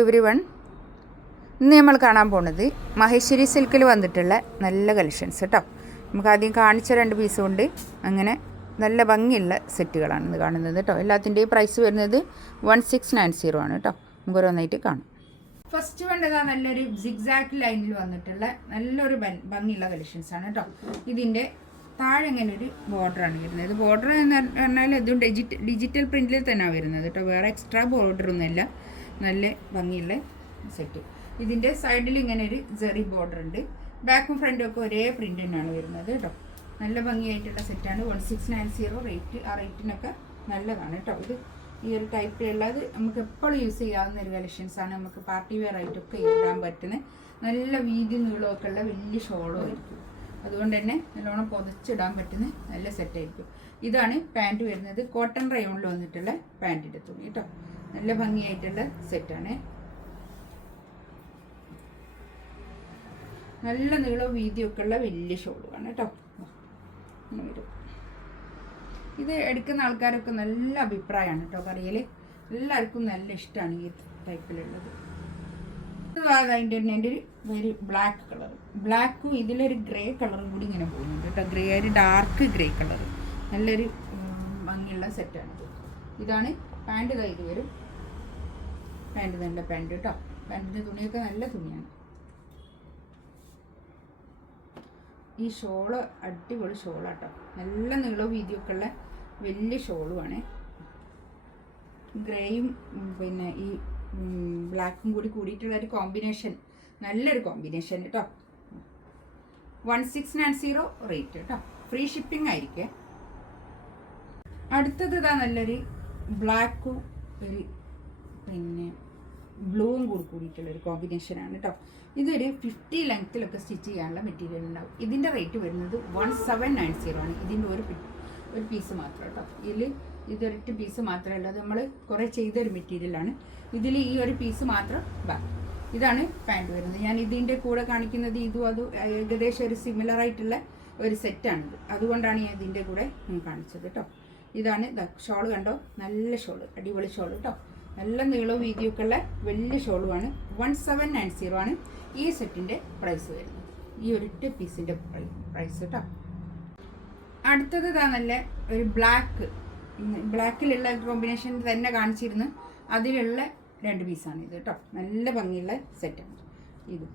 Everyone, ഇന്ന് നമ്മൾ കാണാൻ പോകുന്നത് മഹേശ്വരി സിൽക്കിൽ വന്നിട്ടുള്ള നല്ല കളക്ഷൻസ് കേട്ടോ. നമുക്ക് ആദ്യം കാണിച്ച 2 പീസ് കൊണ്ട് അങ്ങനെ നല്ല ഭംഗിയുള്ള സെറ്റുകളാണ് ഇന്ന് കാണുന്നത് കേട്ടോ. എല്ലാത്തിൻ്റെയും പ്രൈസ് വരുന്നത് 1690 ആണ് കേട്ടോ. നമുക്ക് ഓരോന്നായിട്ട് കാണാം. ഫസ്റ്റ് വേണ്ടതാ നല്ലൊരു സിഗ്സാക്ട് ലൈനിൽ വന്നിട്ടുള്ള നല്ലൊരു ഭംഗിയുള്ള കളക്ഷൻസ് ആണ് കേട്ടോ. ഇതിൻ്റെ താഴെ ഇങ്ങനെ ഒരു ബോർഡറാണ് വരുന്നത്. ബോർഡർ എന്ന് പറഞ്ഞാൽ ഇതും ഡിജിറ്റൽ പ്രിൻറ്റിൽ തന്നെയാണ് വരുന്നത് കേട്ടോ. വേറെ എക്സ്ട്രാ ബോർഡറൊന്നുമില്ല. നല്ല ഭംഗിയുള്ള സെറ്റ്. ഇതിൻ്റെ സൈഡിൽ ഇങ്ങനെ ഒരു ജെറി ബോർഡർ ഉണ്ട്. ബാക്കും ഫ്രണ്ടും ഒക്കെ ഒരേ പ്രിൻ്റ് തന്നെയാണ് വരുന്നത് കേട്ടോ. നല്ല ഭംഗിയായിട്ടുള്ള സെറ്റാണ്. 1690 റേറ്റ്. ആ റേറ്റിനൊക്കെ നല്ലതാണ് കേട്ടോ. ഇത് ഈ ഒരു ടൈപ്പിലുള്ളത് നമുക്ക് എപ്പോഴും യൂസ് ചെയ്യാവുന്ന ഒരു കളക്ഷൻസാണ്. നമുക്ക് പാർട്ടി വെയർ ആയിട്ടൊക്കെ ഇടാൻ പറ്റുന്ന നല്ല വീതി നീളമൊക്കെ ഉള്ള വലിയ ഷോളും ആയിരിക്കും. അതുകൊണ്ട് തന്നെ നല്ലോണം പൊതച്ചിടാൻ പറ്റുന്ന നല്ല സെറ്റായിരിക്കും. ഇതാണ് പാൻറ്റ് വരുന്നത്. കോട്ടൺ റയോണിൽ വന്നിട്ടുള്ള പാൻറ്റിൻ്റെ തുണി കേട്ടോ. നല്ല ഭംഗിയായിട്ടുള്ള സെറ്റാണ്. നല്ല നീളവും വീതിയൊക്കെ ഉള്ള വലിയ ഷോളുമാണ് കേട്ടോ. ഇത് എടുക്കുന്ന ആൾക്കാരൊക്കെ നല്ല അഭിപ്രായമാണ് കേട്ടോ. കറിയിൽ എല്ലാവർക്കും നല്ല ഇഷ്ടമാണ് ഈ ടൈപ്പിലുള്ളത്. അതിൻ്റെ തന്നെ ഒരു ബ്ലാക്ക് കളർ, ബ്ലാക്കും ഇതിലൊരു ഗ്രേ കളറും കൂടി ഇങ്ങനെ പോകുന്നുണ്ട് കേട്ടോ. ഗ്രേ ഒരു ഡാർക്ക് ഗ്രേ കളർ, നല്ലൊരു ഭംഗിയുള്ള സെറ്റാണിത്. ഇതാണ് പാൻറ്റ്. ഇത് വരും പാൻറ്റ്. നല്ല പാൻറ്റ് കേട്ടോ. പാൻറ്റിൻ്റെ തുണിയൊക്കെ നല്ല തുണിയാണ്. ഈ ഷോള് അടിപൊളി ഷോളാട്ടോ. നല്ല നീളവും വീതിയൊക്കെ ഉള്ള വലിയ ഷോളുമാണ്. ഗ്രേയും പിന്നെ ഈ ബ്ലാക്കും കൂടി കൂടിയിട്ടുള്ളൊരു കോമ്പിനേഷൻ, നല്ലൊരു കോമ്പിനേഷൻ കേട്ടോ. 1690 റേറ്റ് കേട്ടോ. ഫ്രീ ഷിപ്പിംഗ് ആയിരിക്കേ. അടുത്തത് ഇതാ നല്ലൊരു ബ്ലാക്കും ഒരു പിന്നെ ബ്ലൂവും കൂടിയിട്ടുള്ളൊരു കോമ്പിനേഷനാണ് കേട്ടോ. ഇതൊരു 50 ലെങ്ത്തിലൊക്കെ സ്റ്റിച്ച് ചെയ്യാനുള്ള മെറ്റീരിയൽ ഉണ്ടാവും. ഇതിൻ്റെ റേറ്റ് വരുന്നത് 1790 ആണ്. ഇതിൻ്റെ ഒരു പീസ് മാത്രം കേട്ടോ. ഇതൊരൊറ്റ പീസ് മാത്രമേ ഉള്ളൂ. അത് നമ്മൾ കുറേ ചെയ്തൊരു മെറ്റീരിയലാണ്. ഇതിൽ ഈ ഒരു പീസ് മാത്രം ബാക്കി. ഇതാണ് പാൻറ്റ് വരുന്നത്. ഞാൻ ഇതിൻ്റെ കൂടെ കാണിക്കുന്നത് ഇതും അതും ഏകദേശം ഒരു സിമിലർ ആയിട്ടുള്ള ഒരു സെറ്റാണിത്. അതുകൊണ്ടാണ് ഞാൻ ഇതിൻ്റെ കൂടെ കാണിച്ചത് കേട്ടോ. ഇതാണ് ഷോള് കണ്ടോ. നല്ല ഷോള്, അടിപൊളി ഷോള് കേട്ടോ. നല്ല നീളവും വീതിയൊക്കെ ഉള്ള വലിയ ഷോളുമാണ്. 1790 ആണ് ഈ സെറ്റിൻ്റെ പ്രൈസ് വരുന്നത്. ഈ ഒരിറ്റ പീസിൻ്റെ പ്രൈസ് കേട്ടോ. അടുത്തത് ഇതാ നല്ല ഒരു ബ്ലാക്കിലുള്ള കോമ്പിനേഷൻ തന്നെ കാണിച്ചിരുന്നു. അതിലുള്ള 2 പീസാണ് ഇത് കേട്ടോ. നല്ല ഭംഗിയുള്ള സെറ്റാണ് ഇത്.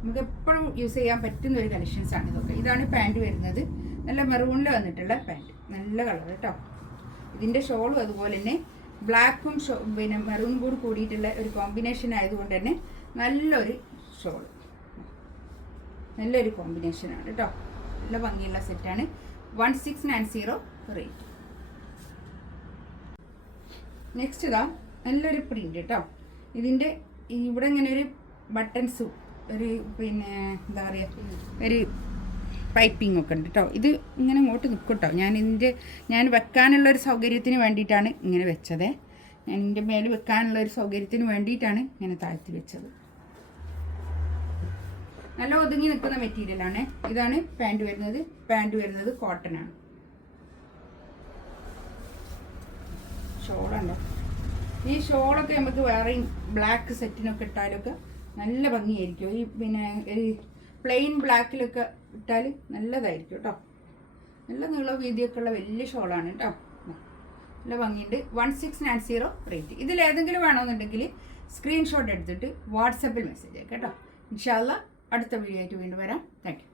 നമുക്ക് എപ്പോഴും യൂസ് ചെയ്യാൻ പറ്റുന്ന ഒരു കളക്ഷൻസാണ് ഇതൊക്കെ. ഇതാണ് പാൻറ്റ് വരുന്നത്. നല്ല മെറൂണിൽ വന്നിട്ടുള്ള പാൻറ്റ്, നല്ല കളർ കേട്ടോ. ഇതിൻ്റെ ഷോളും അതുപോലെ തന്നെ ബ്ലാക്കും പിന്നെ മെറൂൺ കൂടിയിട്ടുള്ള ഒരു കോമ്പിനേഷൻ ആയതുകൊണ്ട് തന്നെ നല്ലൊരു ഷോൾ, നല്ലൊരു കോമ്പിനേഷനാണ് കേട്ടോ. നല്ല ഭംഗിയുള്ള സെറ്റാണ്. 1690 റേറ്റ്. നെക്സ്റ്റ് ഇതാ നല്ലൊരു പ്രിൻ്റ് കേട്ടോ. ഇതിൻ്റെ ഇവിടെ ഇങ്ങനെ ഒരു ബട്ടൺസും ഒരു പിന്നെ എന്താ പറയുക ഒരു പൈപ്പിംഗ് ഒക്കെ ഉണ്ട് കേട്ടോ. ഇത് ഇങ്ങനെ ഇങ്ങോട്ട് നിൽക്കും കേട്ടോ. ഞാൻ വെക്കാനുള്ളൊരു സൗകര്യത്തിന് വേണ്ടിയിട്ടാണ് ഇങ്ങനെ വെച്ചത്. ഞാൻ ഇതിൻ്റെ മേലെ വെക്കാനുള്ളൊരു സൗകര്യത്തിന് വേണ്ടിയിട്ടാണ് ഇങ്ങനെ താഴ്ത്തി വെച്ചത്. നല്ല ഒതുങ്ങി നിൽക്കുന്ന മെറ്റീരിയലാണ്. ഇതാണ് പാൻറ്റ് വരുന്നത്. പാൻറ്റ് വരുന്നത് കോട്ടൺ ആണ്. ഷോളുണ്ടോ. ഈ ഷോളൊക്കെ നമുക്ക് വേറെയും ബ്ലാക്ക് സെറ്റിനൊക്കെ ഇട്ടാലൊക്കെ നല്ല ഭംഗിയായിരിക്കും. ഈ പിന്നെ ഒരു പ്ലെയിൻ ബ്ലാക്കിലൊക്കെ ഇട്ടാൽ നല്ലതായിരിക്കും കേട്ടോ. നല്ല നീളവും വീതിയൊക്കെ ഉള്ള വലിയ ഷോളാണ് കേട്ടോ. നല്ല ഭംഗിയുണ്ട്. 1690 റേറ്റ്. ഇതിലേതെങ്കിലും വേണമെന്നുണ്ടെങ്കിൽ സ്ക്രീൻഷോട്ട് എടുത്തിട്ട് വാട്സപ്പിൽ മെസ്സേജ് അയക്കാം കേട്ടോ. ഇൻഷാ അല്ലാഹ് അടുത്ത വീഡിയോ ആയിട്ട് വീണ്ടും വരാം. Thank you.